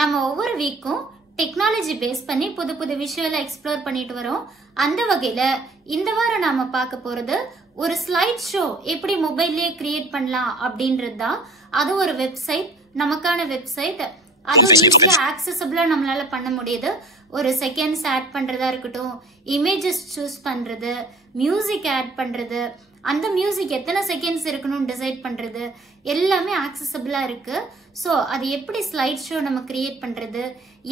நம்ம ஒவ்வொரு வீக்கும் technology base பண்ணி புது புது விஷயங்களை எக்ஸ்ப்ளோர் பண்ணிட்டு வரோம். அந்த வகையில இந்த வாரம் நாம பார்க்க போறது ஒரு ஸ்லைட் ஷோ எப்படி மொபைல்லயே கிரியேட் பண்ணலாம் அப்படின்றது தான். அது ஒரு வெப்சைட், நமக்கான வெப்சைட். அது ஈஸியா ஆக்சசபிளா நம்மளால பண்ண முடியுது. ஒரு செகண்ட்ஸ் ஆட் பண்றதா இருக்கட்டும், இமேஜஸ் சூஸ் பண்றது, மியூசிக் ஆட் பண்றது, அந்த மியூசிக் எத்தனை செகண்ட்ஸ் இருக்கணும்னு டிசைட் பண்றது, எல்லாமே ஆக்சசபிளா இருக்கு. ஸோ அது எப்படி ஸ்லைட் ஷோ நம்ம கிரியேட் பண்றது,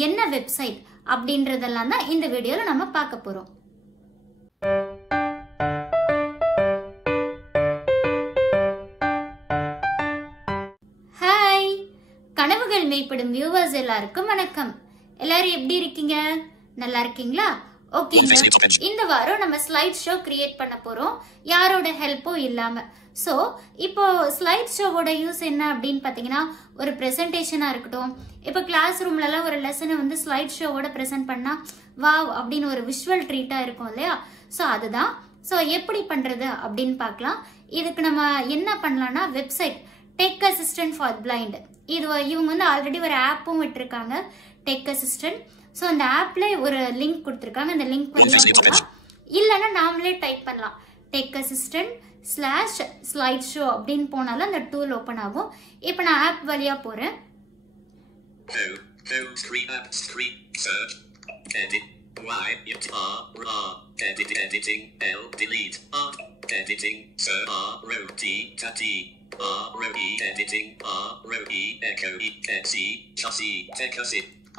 என்ன வெப்சைட் அப்படின்றதெல்லாம் தான் இந்த வீடியோல நம்ம பார்க்க போறோம். ஹாய், கனவுகள் மெய்ப்படும் வியூவர்ஸ் எல்லாருக்கும் வணக்கம். எல்லாரும் எப்படி இருக்கீங்க? நல்லா இருக்கீங்களா? ஓகே, இந்த வாரம் நம்ம ஸ்லைட் ஷோ கிரியேட் பண்ண போறோம், யாரோட ஹெல்ப்பும் இல்லாம. ஸோ இப்போ ஸ்லைட் ஷோவோட யூஸ் என்ன அப்படின்னு பார்த்தீங்கன்னா, ஒரு ப்ரெசன்டேஷனா இருக்கட்டும், இப்போ கிளாஸ் ரூம்லலாம் ஒரு லெசனை வந்து ஸ்லைட் ஷோவோட ப்ரெசென்ட் பண்ணா வாவ் அப்படின்னு ஒரு விஷுவல் ட்ரீட்டா இருக்கும் இல்லையா? ஸோ அதுதான். ஸோ எப்படி பண்றது அப்படின்னு பார்க்கலாம். இதுக்கு நம்ம என்ன பண்ணலாம்னா, website tech assistant for blind, இவங்க வந்து ஆல்ரெடி ஒரு ஆப்பும் விட்டுருக்காங்க, டெக் அசிஸ்டன்ட். ஸோ அந்த ஆப்ல ஒரு லிங்க் கொடுத்துருக்காங்க, அந்த லிங்க் பண்ணலாம். இல்லைன்னா நாமளே டைப் பண்ணலாம், டெக் அசிஸ்டன்ட் /ஸ்லைட் ஷோ அப்படின்னு போனாலும் அந்த டூல் ஓப்பன் ஆகும். இப்போ நான் ஆப் வழியா போறேன்.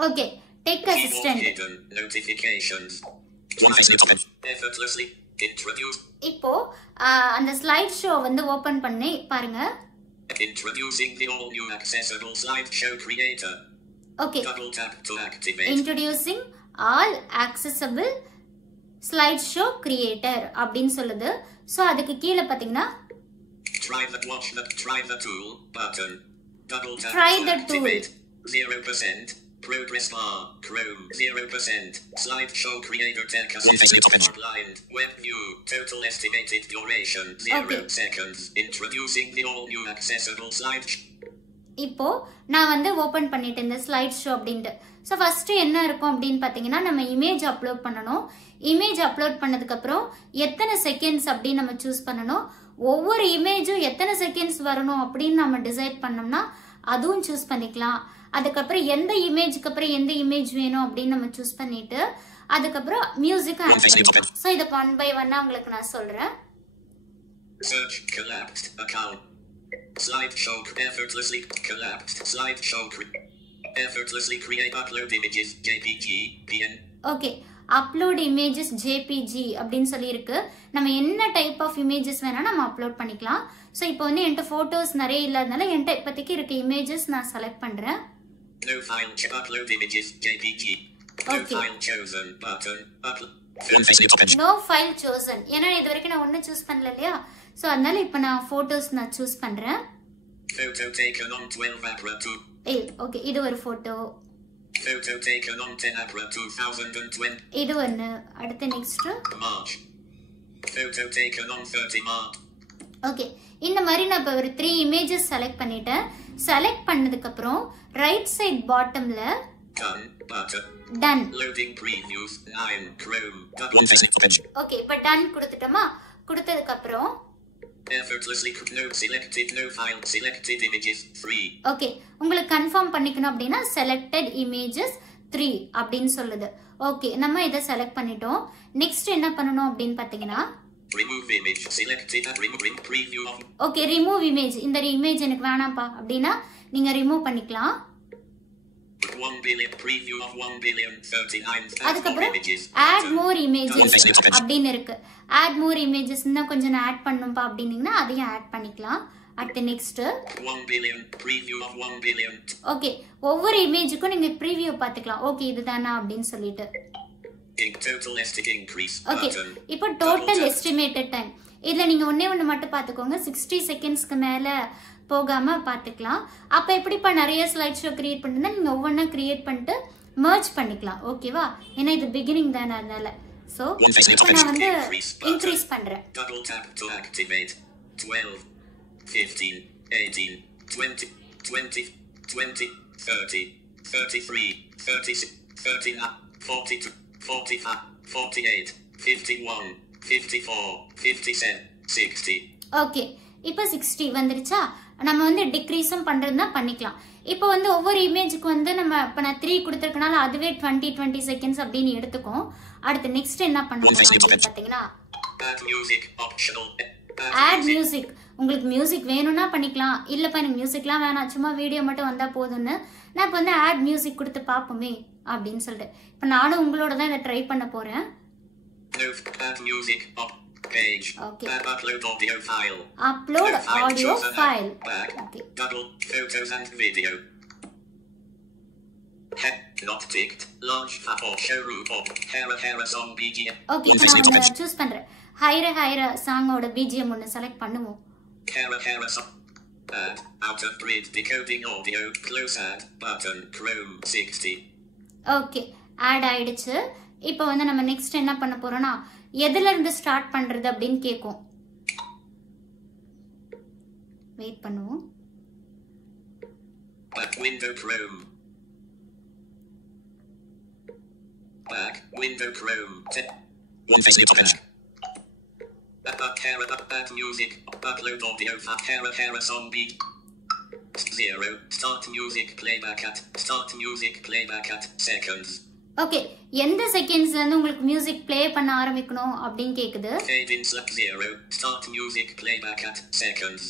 Okay, tech assistant. இப்போ அந்த ஸ்லைட் ஷோ வந்து ஓபன் பண்ணி பாருங்க. Introducing the all new accessible slideshow creator. Okay. Double tap to activate. Introducing all accessible slideshow creator அப்படின்னு சொல்லுது. சோ அதுக்கு கீழ பாத்தீங்கன்னா try the tool button. Double tap try to the activate. tool. 0%. Progress bar. Chrome 0%. Slideshow creator tech assistant blind. Web view. Total estimated duration 0 seconds. Introducing the all new accessible slideshow. இப்போ நான் வந்து open பண்ணிட்டேன் இந்த slide show அப்படின்ட்டு. So first என்ன இருக்கும் அப்படின்னு பார்த்தீங்கன்னா, நம்ம இமேஜ் அப்லோட் பண்ணணும். இமேஜ் அப்லோட் பண்ணதுக்கு அப்புறம் எத்தனை செகண்ட்ஸ் அப்படின்னு நம்ம சூஸ் பண்ணணும். ஒவ்வொரு இமேஜும் எத்தனை செகண்ட்ஸ் வரணும் அப்படின்னு நம்ம டிசைட் பண்ணோம்னா அதுவும் சூஸ் பண்ணிக்கலாம். அதுக்கப்புறம் எந்த இமேஜுக்கு அப்புறம் எந்த இமேஜ் வேணும் அப்படின்னு நம்ம சூஸ் பண்ணிட்டு அதுக்கப்புறம் மியூசிக் ஆட் பண்ணிக்கலாம். ஸோ இதை ஒன் பை ஒன்னா உங்களுக்கு நான் சொல்றேன். Search collapsed account. Slideshow effortlessly collapsed. Slideshow effortlessly create upload images JPG PN. Okay, upload images JPG அப்படின்னு சொல்லி இருக்கு. நம்ம என்ன டைப் ஆஃப் இமேஜஸ் வேணா நம்ம அப்லோட் பண்ணிக்கலாம். ஸோ இப்போ வந்து என்கிட்ட போட்டோஸ் நிறைய இல்லாதனால என்கிட்ட இப்போதைக்கு இருக்க இமேஜஸ் நான் செலக்ட் பண்றேன். No file upload images JPG. No file chosen button. No file chosen. ஏன்னா இது வரைக்கும் நான் ஒன்னும் சூஸ் பண்ணல இல்லையா? ஸோ அதனால இப்போ நான் போட்டோஸ் நான் சூஸ் பண்றேன். Photo taken on 12 April 2. Okay, இது ஒரு photo. Photo taken on 10 April 2020. இது ஒன்னு. அடுத்து next March. Photo taken on 30 March. Okay, இந்த மாதிரி நான் இப்போ ஒரு 3 இமேஜஸ் செலக்ட் பண்ணிட்டேன். செலக்ட் பண்ணதுக்கு அப்புறம் ரைட் சைடு பாட்டம்ல Done button. Done. Loading previews 9 Chrome. Okay, இப்போ டன் கொடுத்துட்டோமா? கொடுத்ததுக்கு அப்புறம் effortlessly no selected no file selected images 3. Okay, உங்களுக்கு கன்ஃபார்ம் பண்ணிக்கணும் அப்படின்னா செலக்டட் இமேஜஸ் 3 அப்படின்னு சொல்லுது. ஓகே, நம்ம இதை செலக்ட் பண்ணிட்டோம். நெக்ஸ்ட் என்ன பண்ணணும் அப்படின்னு பார்த்தீங்கன்னா, remove image selected and removing preview of. Okay, remove image. இந்த இமேஜ் எனக்கு வேணாம்ப்பா அப்படின்னா நீங்க ரிமூவ் பண்ணிக்கலாம். 1 billion preview of 1,039,000 அதுக்கப்புறம் images. ஆட் மோர் இமேஜஸ் அப்படின்னு இருக்கு. ஆட் மோர் இமேஜஸ் இன்னும் கொஞ்சம் நான் ஆட் பண்ணணும்ப்பா அப்படின்னீங்கன்னா அதையும் ஆட் பண்ணிக்கலாம். அடுத்து next 1 billion preview of 1 billion. Okay, ஒவ்வொரு இமேஜுக்கும் நீங்க ப்ரீவியூ பார்த்துக்கலாம். ஓகே, இதுதானா அப்படின்னு சொல்லிட்டு. Total estimate increase okay, button. இப்போ டோட்டல் எஸ்டிமேட்டட் டைம் இதுல நீங்க ஒண்ணு மட்டும் பாத்துக்கோங்க, 60 செகண்ட்ஸ்க்கு மேல போகாம பாத்துக்கலாம். அப்ப எப்படிப்பா நிறைய ஸ்லைட் ஷோ கிரியேட் பண்ணுன்னா நீங்க ஒவ்வொன்னா கிரியேட் பண்ணிட்டு மர்ஜ் பண்ணிக்கலாம். ஓகேவா? ஏன்னா இது பிகினிங் தானே, அதனால. சோ இப்போ நான் வந்து இன்க்ரீஸ் பண்றேன். Double tap to activate. 12 15 18 20 20 20 30 33, 36, 39, 42, 45, 48, 51, 54, 57, 60. Okay, இப்போ 60 வந்துருச்சா? நம்ம வந்து டிக்ரீஸும் பண்ணுறதுனா பண்ணிக்கலாம். இப்போ வந்து ஒவ்வொரு இமேஜுக்கு வந்து நம்ம இப்போ நான் 3 கொடுத்துருக்கனால அதுவே 20 செகண்ட்ஸ் அப்படின்னு எடுத்துக்கும். அடுத்து நெக்ஸ்ட் என்ன பண்ண போகிறோம் பார்த்தீங்கன்னா, ஆட் மியூசிக். உங்களுக்கு மியூசிக் வேணும்னா பண்ணிக்கலாம், இல்லைப்பா எனக்கு மியூசிக்லாம் வேணாம், சும்மா வீடியோ மட்டும் வந்தால் போதும்னு நான் இப்போ வந்து ஆட் மியூசிக் கொடுத்து பார்ப்போமே அப்படின்னு சொல்லிட்டு இப்போ நானும் உங்களோட தான் இதை ட்ரை பண்ண போகிறேன். Page. Okay. Upload audio file. Upload audio file. Back. Okay. Double photos and video. Not ticked. Launch app or showroom or Hera song BGM. Okay, நான் choose பண்றேன். ஹைரா சாங்கோட BGM ஒன்னு செலக்ட் பண்ணுவோம். Hera song. Add out of grid decoding audio. Close add button. Chrome 60. Okay, add ஆயிடுச்சு. இப்போ வந்து நம்ம next என்ன பண்ண போறோம்னா எதுல இருந்து ஸ்டார்ட் பண்றது அப்படினு கேக்கும். வெயிட் பண்ணுவோம். Back window Chrome. Back window Chrome. One face near top edge. Add music. Upload audio. Hera song beat. 0. Start music playback at seconds. Okay, எந்த செகண்ட்ஸ்ல இருந்து உங்களுக்கு மியூசிக் ப்ளே பண்ண ஆரம்பிக்கணும் அப்படினு கேக்குது. Fade in 0. Start music playback at seconds.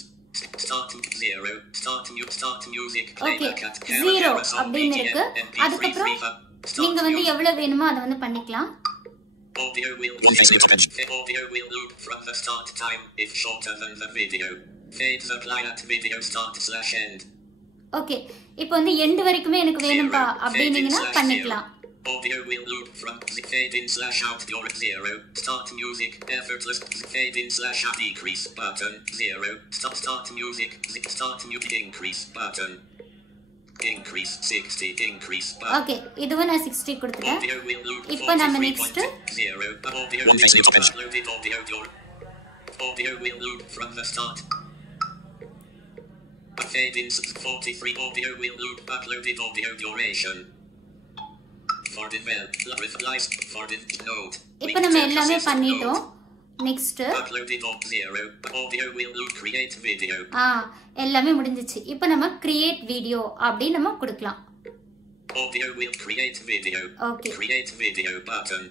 Start 0. Start music playback at 0 அப்படினு இருக்கு. அதுக்கு அப்புறம் நீங்க வந்து எவ்வளவு வேணுமோ அத வந்து பண்ணிக்கலாம். Audio will loop from the start time if shorter than the video. Fades apply at video start/end. Okay, இப்போ வந்து எண்ட் வரைக்குமே எனக்கு வேணும்பா அப்படினீங்கனா பண்ணிக்கலாம். Audio will loop from fade in/out your 0. Start music effortless fade in/out decrease button 0. Start music increase button increase 60 increase button. Okay, இதுவும் நான் 60 கொடுத்துட்டேன். இப்போ நம்ம next 0. Audio will loop from the start. Fade in 43 audio will loop uploaded audio duration. For developed for note. இப்போ நம்ம எல்லாமே பண்ணிட்டோம். Next uploaded 0 audio will loop create video. எல்லாமே முடிஞ்சிச்சு. இப்போ நம்ம create video அப்படி நம்ம கொடுக்கலாம். Audio will create video. Okay. Create video button.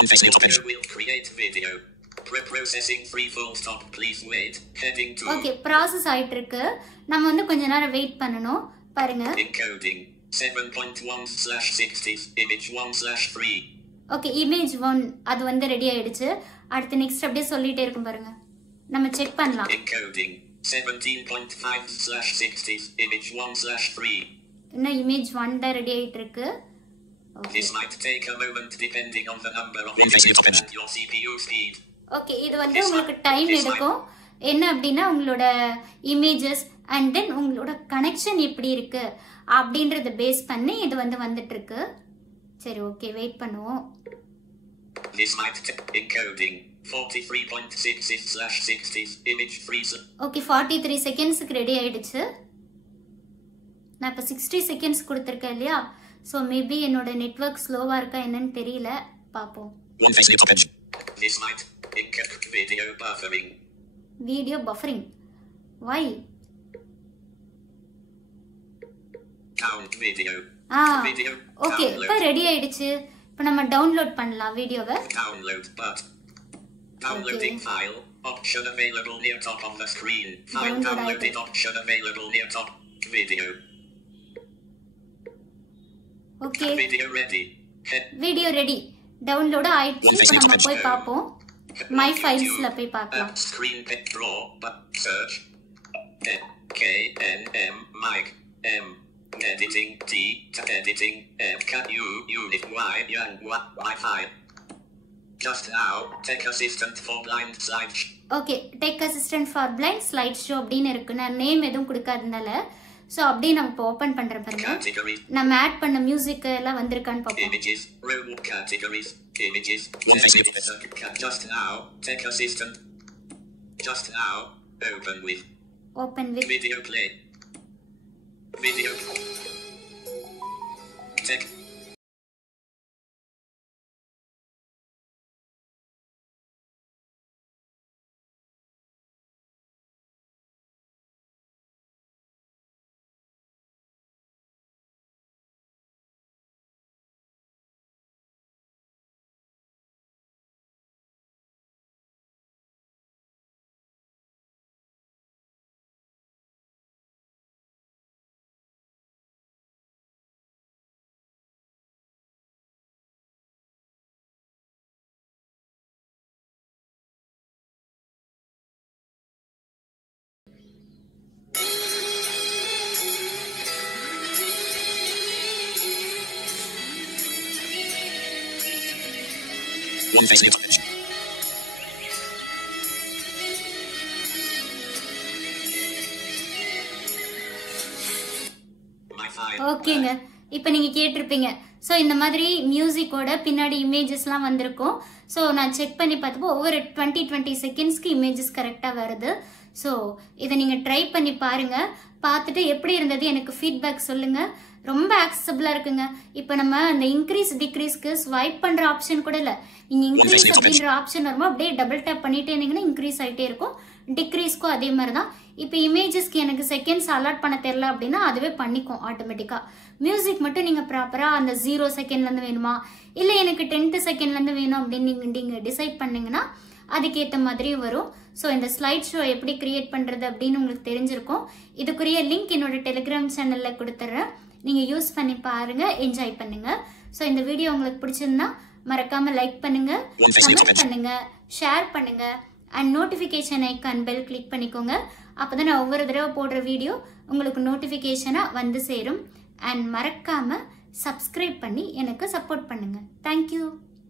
One face near top edge. Audio will create video. Processing free full stop please wait. Heading to. Okay, process ஆயிட்டு இருக்கு. நம்ம வந்து கொஞ்ச நேரம் வெயிட் பண்ணனும். பாருங்க. Encoding 7.1/60 image 1/3. ஓகே, image 1 அது வந்து ரெடி ஆயிடுச்சு. அடுத்து நெக்ஸ்ட் அப்படியே சொல்லிட்டே இருக்கும் பாருங்க. நம்ம செக் பண்ணலாம். Encoding 17.5/60 image 1/3. இன்னும் image 1 தான் ரெடி ஆயிட்டு இருக்கு. This might take a moment depending on the number of images and your CPU speed. Okay, இது வந்து உங்களுக்கு டைம் எடுக்கும். என்ன அப்படினா உங்களோட இமேजेस and then உங்களோட கனெக்ஷன் எப்படி இருக்கு அப்படின்றத பேஸ் பண்ணி இது வந்து வந்துட்டு இருக்கு. சரி, ஓகே, வெயிட் பண்ணுவோம். This might take encoding 43.6/60 image freeze. Okay, 43 செகண்ட்ஸ்க்கு ரெடி ஆயிடுச்சு. நான் இப்ப 60 செகண்ட்ஸ் கொடுத்திருக்கேன் இல்லையா? சோ மேபி என்னோட நெட்வொர்க் ஸ்லோவா இருக்கா என்னன்னு தெரியல, பாப்போம். One face near top edge. This might encode video buffering. Video buffering. Why? Down video. Video. Okay, இப்ப ரெடி ஆயிடுச்சு. இப்ப நம்ம டவுன்லோட் பண்ணலாம் வீடியோவை. Download button. Downloading file option available near top of the screen. File downloaded option available near top. Video. Okay, Video ready. Video ready. Download ஆயிடுச்சு. இப்ப நம்ம போய் பாப்போம். மை ஃபைல்ஸ்ல போய் பார்க்கலாம். Screen pick draw but search. KNM mic M editing T editing M can you unit Y young Wi-Fi. Just now tech assistant for blind slide. Okay, tech assistant for blind slide show அப்படின்னு இருக்கு. நான் name எதுவும் கொடுக்காதனால so அப்படியே நம்ம இப்போ open பண்றேன் பாருங்க. நம்ம ஆட் பண்ண மியூசிக் எல்லாம் வந்திருக்கான்னு பாப்போம். Images, row categories, images. Just now, tech assistant. Just now, open with Video video play. Video. Tech. One face name image. My file. ஓகேங்க, இப்போ நீங்க கேட்டிருப்பீங்க. ஸோ இந்த மாதிரி மியூசிக்கோட பின்னாடி இமேஜஸ்லாம் வந்திருக்கும். ஸோ நான் செக் பண்ணி பார்த்தப்போ ஒவ்வொரு 20 செகண்ட்ஸ்க்கு இமேஜஸ் கரெக்டாக வருது. ஸோ இதை நீங்கள் ட்ரை பண்ணி பாருங்க. பார்த்துட்டு எப்படி இருந்தது எனக்கு ஃபீட்பேக் சொல்லுங்க. ரொம்ப ஆக்சசபிளாக இருக்குங்க. இப்போ நம்ம அந்த இன்க்ரீஸ் டிக்ரீஸ்க்கு ஸ்வைப் பண்ணுற ஆப்ஷன் கூட இல்லை. நீங்கள் இன்க்ரீஸ் அப்படின்ற ஆப்ஷன் வரும்போது அப்படியே டபுள் டேப் பண்ணிட்டே இருந்தீங்கன்னா இன்க்ரீஸ் ஆகிட்டே இருக்கும். டிக்ரீஸ்க்கும் அதே மாதிரி தான். இப்போ இமேஜஸ்க்கு எனக்கு செகண்ட்ஸ் அலாட் பண்ண தெரியல அப்படின்னா அதுவே பண்ணிக்கும் ஆட்டோமேட்டிக்காக. மியூசிக் மட்டும் நீங்கள் ப்ராப்பராக அந்த 0 செகண்ட்லேருந்து வேணுமா இல்லை எனக்கு 10th செகண்ட்லேருந்து வேணும் அப்படின்னு நீங்கள் டிசைட் பண்ணிங்கன்னா அதுக்கேற்ற மாதிரி வரும். ஸோ இந்த ஸ்லைட் ஷோ எப்படி கிரியேட் பண்ணுறது அப்படின்னு உங்களுக்கு தெரிஞ்சிருக்கும். இதுக்குரிய லிங்க் என்னோட டெலிகிராம் சேனலில் கொடுத்துட்றேன். நீங்கள் யூஸ் பண்ணி பாருங்கள், என்ஜாய் பண்ணுங்கள். ஸோ இந்த வீடியோ உங்களுக்கு பிடிச்சிருந்தா மறக்காமல் லைக் பண்ணுங்கள், கமெண்ட் பண்ணுங்கள், ஷேர் பண்ணுங்கள் and notification icon bell click பண்ணிக்கோங்க. அப்போ தான் நான் ஒவ்வொரு தடவை போடுற வீடியோ உங்களுக்கு நோட்டிஃபிகேஷனாக வந்து சேரும். அண்ட் மறக்காமல் சப்ஸ்கிரைப் பண்ணி எனக்கு சப்போர்ட் பண்ணுங்கள். தேங்க்யூ.